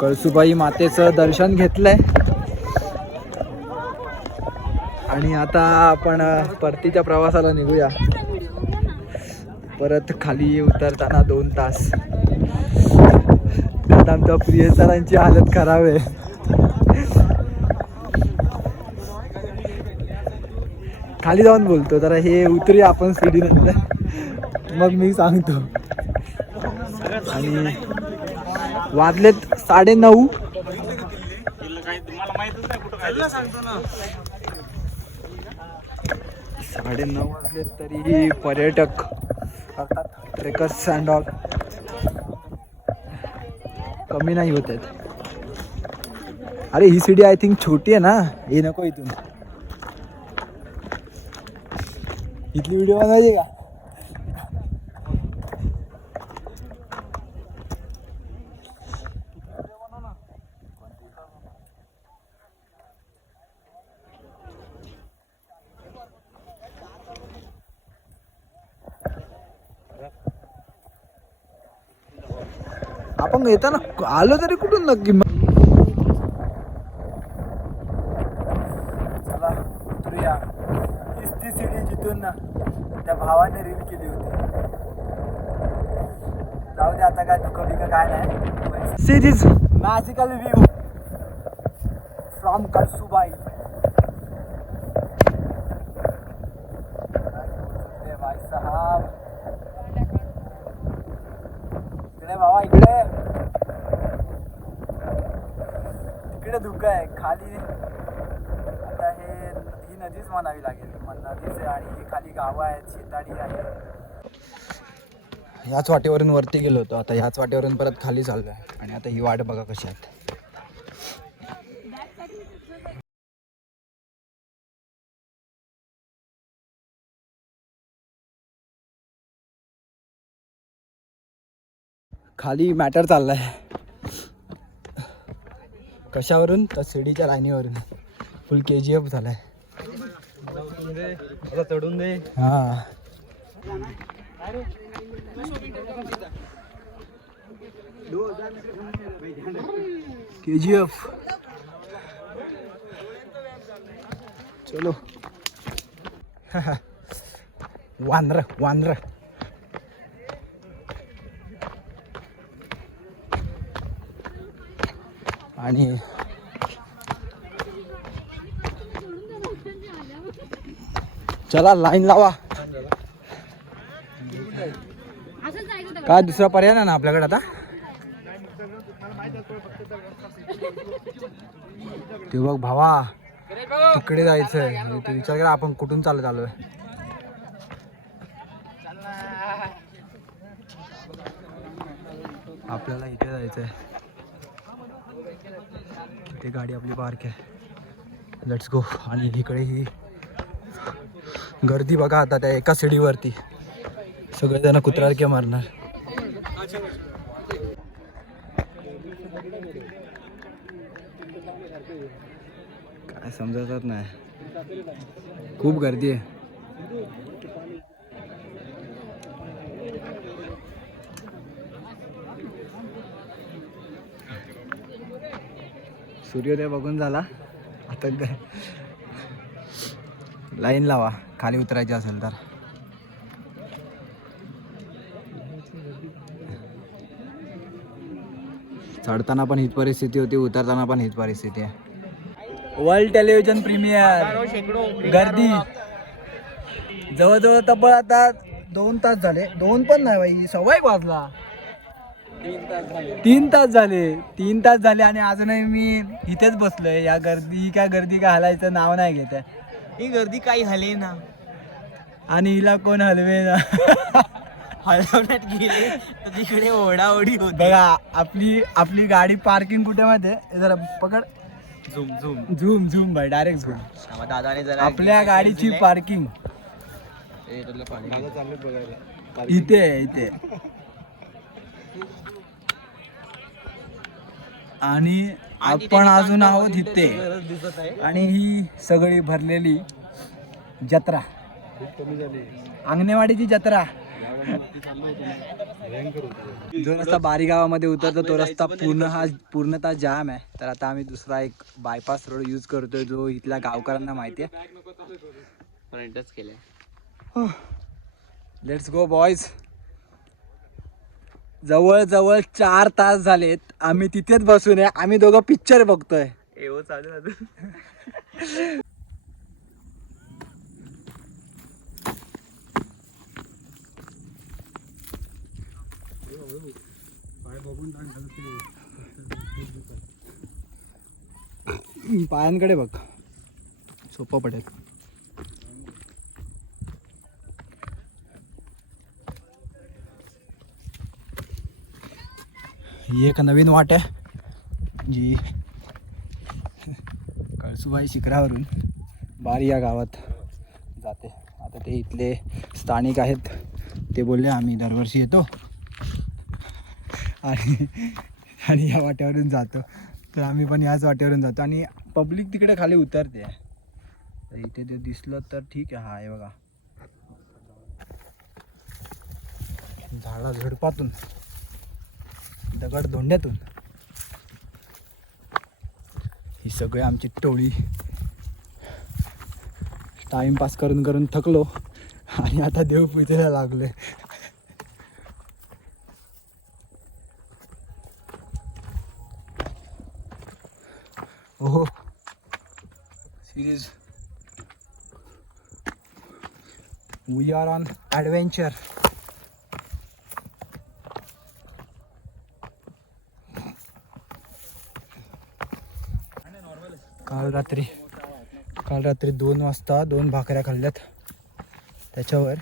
कळसुबाई मातेचं दर्शन घेतलंय आणि आता आपण परतीच्या प्रवासाला निघूया. परत खाली उतरताना 2 तास. आता आमच्या प्रिय सरांची हालत खराब आहे. खाली जाऊन बोलतो जरा, हे उतरूया आपण सीडीनंतर मग मी सांगतो. आणि वाजलेत 9:30. सांगतो ना 9:30 वाजले तरी पर्यटक अर्थात ट्रेकर्स अँड ऑल कमी नाही होत आहेत. अरे ही सीडी आय थिंक छोटी आहे ना, हे नको इथून. इथली व्हिडिओ बनवायची का? आपण येताना आलो तरी कुठून नक्की. चला उतरूया. हीच ती सीडी जिथून ना त्या भावाने रील केली होती. जाऊ दे आता, काय दुःख बिक काय नाही. See this magical view from Kalsubai. भाई साहब इकडे बाबा, इकडे तिकडे धुकं आहे खाली. आता ही नदीच म्हणावी लागेल. नदीच आहे आणि ही खाली गावं आहेत, शेताळी आहे. ह्याच वाटेवरून वरती गेलो होतो, आता ह्याच वाटेवरून परत खाली चाललो आहे. आणि आता ही वाट बघा कशी आहेत. खाली मॅटर चाललाय. कशावरून? तर सीडीच्या लाईनीवरून. फुल KGF झालाय. चढून दे. हा KGF. चलो. वानर वानर. आणि चला लाईन लावा. काय दुसरा पर्याय नाही ना आपल्याकडे आता. ते बघ भावा, तिकडे जायचंय. तू विचार करा आपण कुठून चालत आलोय. आपल्याला इथे जायचंय. इथे गाडी आपली पार्क आहे. Let's go. आणि इकडे ही गर्दी बघा. आता त्या एका सीडीवरती सगळेजण कुत्रारके मारणार. काय समजतच नाही, खूप गर्दी आहे. सूर्योदय बघून झाला. आता लाईन लावा खाली उतरायची असेल तर. चढताना पण हीच परिस्थिती होती, उतरताना पण हीच परिस्थिती आहे. वर्ल्ड टेलिव्हिजन प्रीमियर गर्दी जवळजवळ तब्बल आता 2 तास झाले. 2 पण नाही बाई, 1:15 वाजला. 3 तास झाले आणि अजूनही मी इथेच बसलोय. या गर्दी काय हलायचं नाव नाही घेत आहे. ही गर्दी काही हले ना आणि हिला कोण हलवे ना. हलवण्यात गेले तर तिकडे ओढाओढी होती. बघा आपली गाडी पार्किंग कुठे माहिती आहे? जरा पकड. झूम भाई, डायरेक्ट झूम. दादाने जरा आपल्या गाडीची पार्किंग इथे. आणि आपण अजून आहोत इथे. आणि ही सगळी भरलेली जत्रा, अंगणेवाडीची जत्रा. जो रस्ता बारी गावामध्ये उतरतो तो रस्ता पूर्णतः जाम आहे. तर आता आम्ही दुसरा एक बायपास रोड यूज करतोय जो इथल्या गावकऱ्यांना माहिती आहे. Let's go boys. जवळ जवळ 4 तास झालेत आम्ही तिथेच बसून आहे. आम्ही दोघं पिक्चर बघतोय. चालू पायांकडे बघ सोपं पडेल. ही एक नवीन वाट आहे जी कळसुबाई शिखरावरून बारी या गावात जाते. आता ते इथले स्थानिक आहेत ते बोलले आम्ही दरवर्षी येतो आणि या वाट्यावरून जातो. तर आम्ही पण याच वाट्यावरून जातो आणि पब्लिक तिकडे खाली उतरते. तर इथे ते दिसलं तर ठीक आहे. हा हे बघा झाडा झुडपातून दगड धोंड्यातून ही सगळी आमची टोळी टाइमपास करून करून थकलो आणि आता देवपूजेला लागले. ओहो series we are on adventure. काल रात्री 2 वाजता 2 भाकऱ्या खाल्ल्यात. त्याच्यावर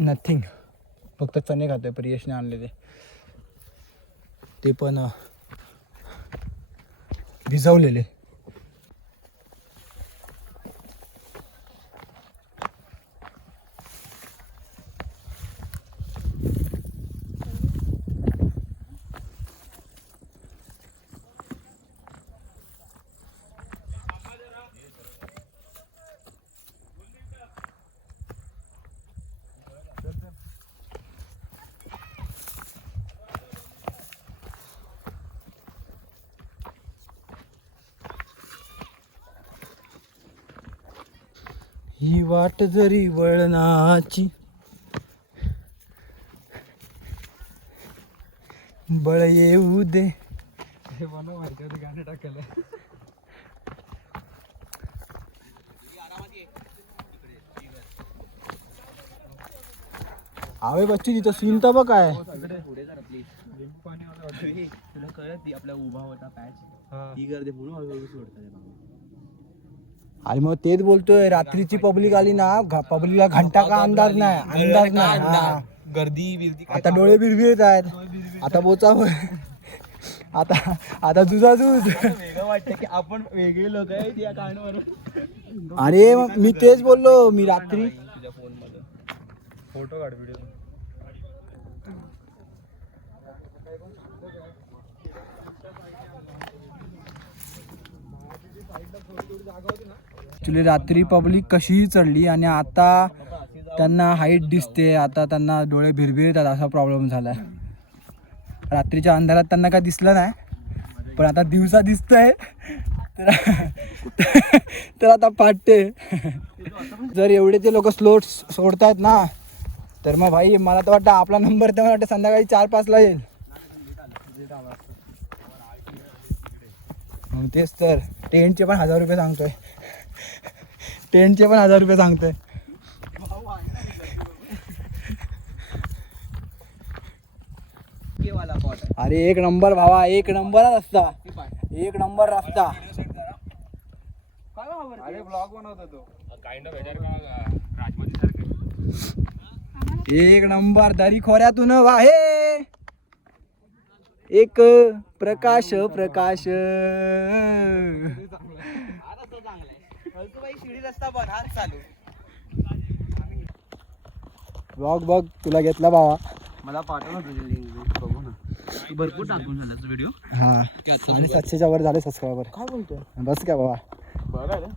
नथिंग, फक्त चणे खातोय. प्रियेशने आणलेले ते पण भिजवलेले. ही वाट जरी वळणाची बळ येऊ दे. गाणं टाकलं. आवे बच्ची तिथं सीन तर बघ काय. तुला कळत आपला उभा होता पॅच ही गर्दी म्हणून सोडतात. आणि मग तेच बोलतोय रात्रीची पब्लिक आली ना पब्लिकला घंटा का अंदाज नाही. गर्दी बिर्दी आता डोळे बिरबिरत आहेत. आता बोचा आता तुझा तूच वेगळं वाटतं की आपण वेगळे लोक आहेत या कारणावरून. अरे मी तेच बोललो. मी रात्री तुझ्या फोन मध्ये फोटो काढ व्हिडिओ. ऍक्च्युली रात्री पब्लिक कशीही चढली आणि आता त्यांना हाईट दिसते. आता त्यांना डोळे भिरभिरतात असा प्रॉब्लेम झाला. रात्रीच्या अंधारात त्यांना काय दिसलं नाही पण आता दिवसा दिसतंय. तर आता पाटते. जर एवढे ते लोक स्लोट सोडतायत ना तर मग भाई मला तर वाटतं आपला नंबर तर वाटतं संध्याकाळी 4-5 येईल. तेच तर टेंटचे पण 1000 रुपये सांगतोय. टेंटचे पण 1000 रुपये सांगतोय. अरे एक नंबर भावा, एक नंबर रस्ता, एक नंबर रस्ता. अरे ब्लॉग बनवतो तो काइंड ऑफ एक नंबर दरी खोऱ्यातून वाहे एक प्रकाश प्रकाश. ब्लॉग बघ तुला घेतला भावा. मला पाठव ना तुझी लिंक बघू ना. तू भरपूर टाकून झाला व्हिडिओ. हा 750च्या वर झाले सबस्क्रायबर. काय बोलतोय बस काय बाबा. बरं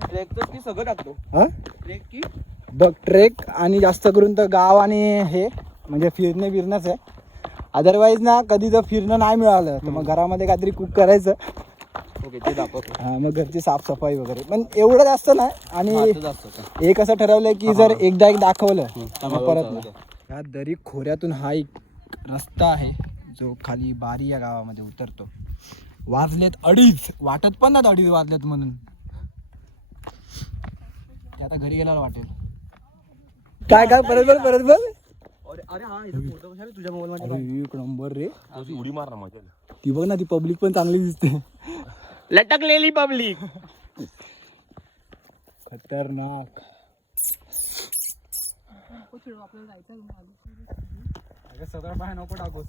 ट्रेकच की सगळं टाकतो. हा ट्रेक की बघ ट्रेक आणि जास्त करून तर गाव आणि हे म्हणजे फिरणंच आहे. अदरवाईज ना कधी जर फिरणं नाही मिळालं तर मग घरामध्ये काहीतरी कुक करायचं. ओके ते दाखवतो. हा मग घरची साफसफाई वगैरे पण एवढं जास्त नाही. आणि जास्त एक असं ठरवलंय की जर एकदा दाखवलं तर मग परत चालेल. नाही. ह्या दरी खोऱ्यातून हा एक रस्ता आहे जो खाली बारी या गावामध्ये उतरतो. वाजलेत 2:30, वाटत पण नाही 2:30 वाजलेत म्हणून. ते आता घरी गेल्यावर वाटेल. काय परत बोल. अरे हा इथं फोटो कशाला तुझ्या मोबाईल मध्ये? अरे एक नंबर रे. उडी मार ना माझ्या. ती बघ ना, ती पब्लिक पण चांगली दिसते. लटकलेली पब्लिक. खतरनाक. सगळं बाहेर नको टाकू.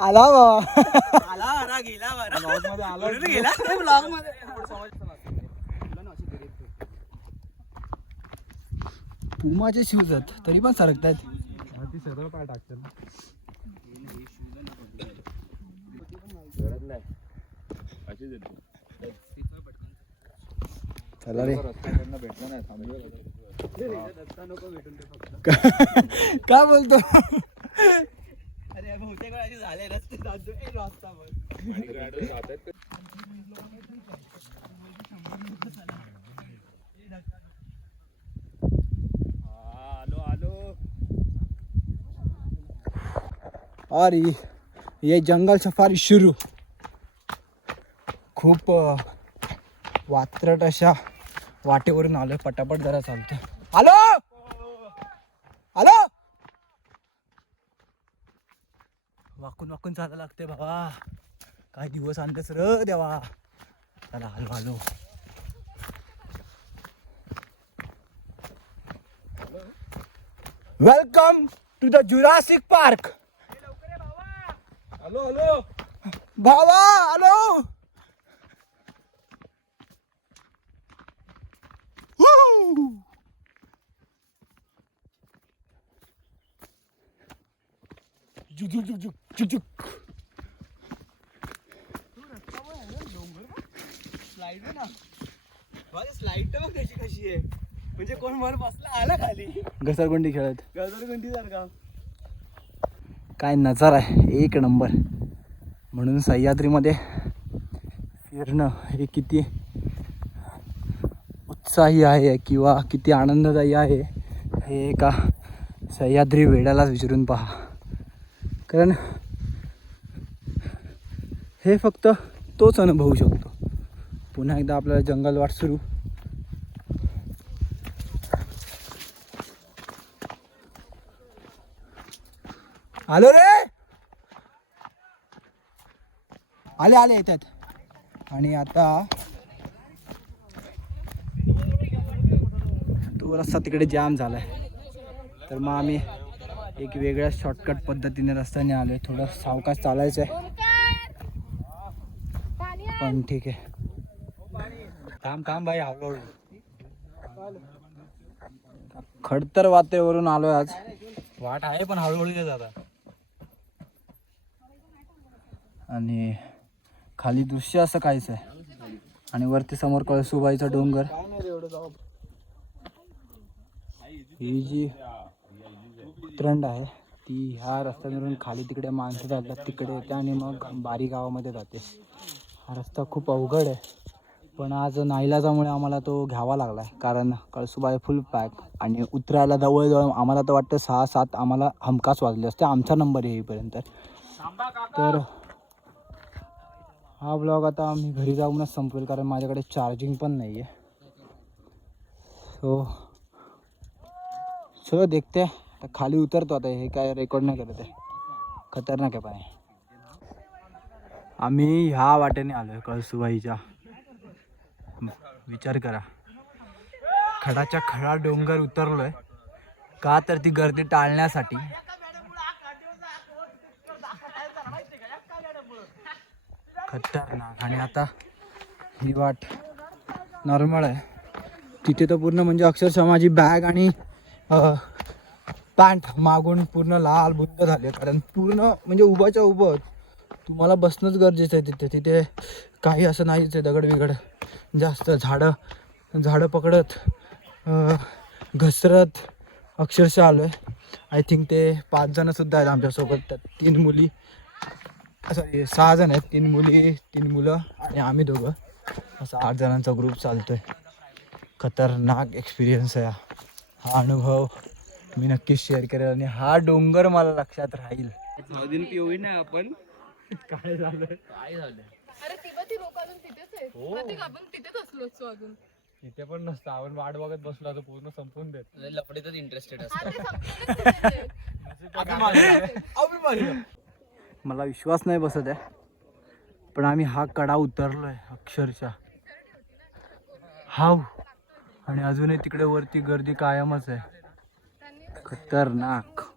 आला बाबा. गेला पुमाचे शूज आहेत तरी पण सरकतात. ती सरळ पाय टाकतात. चला रे. काय बोलतो? अरे बहुतेक वेळा झाले रस्ते रस्ता और ये जंगल सफारी शुरू. खूप वात्रट अशा वाटेवरून आलोय. पटापट जरा चालतो. Hello hello. वाकून वाकून चालायला लागते बाबा. काय दिवस आणतेस र देवा. चला hello. Welcome to the Jurassic Park. Hello भावा हॅलो. स्लाइड आहे ना. स्लाइड तर बघ कशी आहे. म्हणजे कोण वर बसला आला खाली. घसरगुंडी खेळत. घसरगुंडी सारखा. काय नजारा आहे एक नंबर. म्हणून सह्याद्रीमध्ये फिरणं हे किती उत्साही आहे किंवा किती आनंददायी आहे हे एका सह्याद्री वेड्यालाच विचारून पहा. कारण हे फक्त तोच अनुभवू शकतो. पुन्हा एकदा आपल्याला जंगल वाट सुरू. आलो रे. आले येतात. आणि आता तो रस्ता तिकडे जाम झालाय. तर मग आम्ही एक वेगळ्या शॉर्टकट पद्धतीने रस्त्याने आलोय. थोडं सावकाश चालायचं आहे पण ठीक आहे. थांब भाई हळूहळू. खडतर वाटेवरून आलोय आज. वाट आहे पण हळूहळू जाता. आणि खाली दृश्य असं काहीच आहे. आणि वरती समोर कळसुबाईचा डोंगर. ही जी उतरंड आहे ती ह्या रस्त्यावरून खाली तिकडे माणसं जातात तिकडे येते आणि मग बारी गावामध्ये जाते. हा रस्ता खूप अवघड आहे पण आज नाईलाजामुळे आम्हाला तो घ्यावा लागला आहे. कारण कळसुबाई फुल पॅक आणि उतरायला जवळजवळ आम्हाला तर वाटतं 6-7 आम्हाला हमखास वाजले असते आमचा नंबर येईपर्यंत. तर हा ब्लॉग आता आम्ही घरी जाऊनच संपवेल कारण माझ्याकडे चार्जिंग पण नाही आहे. चलो देखते. आता खाली उतरतो. आता हे काय रेकॉर्ड नाही करत आहे. खतरनाक आहे पाय. आम्ही ह्या वाटेने आलो आहे कळसुबाईच्या. विचार करा. खडाच्या खडा डोंगर उतरलो आहे का तर ती गर्दी टाळण्यासाठी. खतरनाक. आणि आता ही वाट नॉर्मल आहे. तिथे तर पूर्ण म्हणजे अक्षरशः माझी बॅग आणि पॅन्ट मागून पूर्ण लाल बुंद झाले. कारण पूर्ण म्हणजे उभंच्या उभं तुम्हाला बसणंच गरजेचं आहे. तिथे काही असं नाहीच आहे दगड बिगड जास्त. झाडं पकडत घसरत अक्षरशः आलो आहे. आय थिंक ते 5 जणसुद्धा आहेत आमच्यासोबत. त्यात 3 मुली, सॉरी 6 जण आहेत. 3 मुली 3 मुलं आणि आम्ही दोघं, असा 8 जणांचा ग्रुप चालतो आहे. खतरनाक एक्सपिरियन्स आहे हा अनुभव मी नक्कीच शेअर करेल. आणि हा डोंगर मला लक्षात राहील. आपण काय झालं अरे ती लोक अजून तिथेच आहेत. प्रतीक, आपण तिथेच असलो असतो अजून. तिथे पण नसतं, आपण वाट बघत बसलो आता पूर्ण संपून देत. लफडीतच इंटरेस्टेड हा, ते संपूर्णच तिथेच आहेत. मला विश्वास नाही बसत आहे, पण आम्ही हा कडा उतरलोय अक्षरशः. हाव, आणि अजूनही तिकडे वरती गर्दी कायमच आहे. खतरनाक.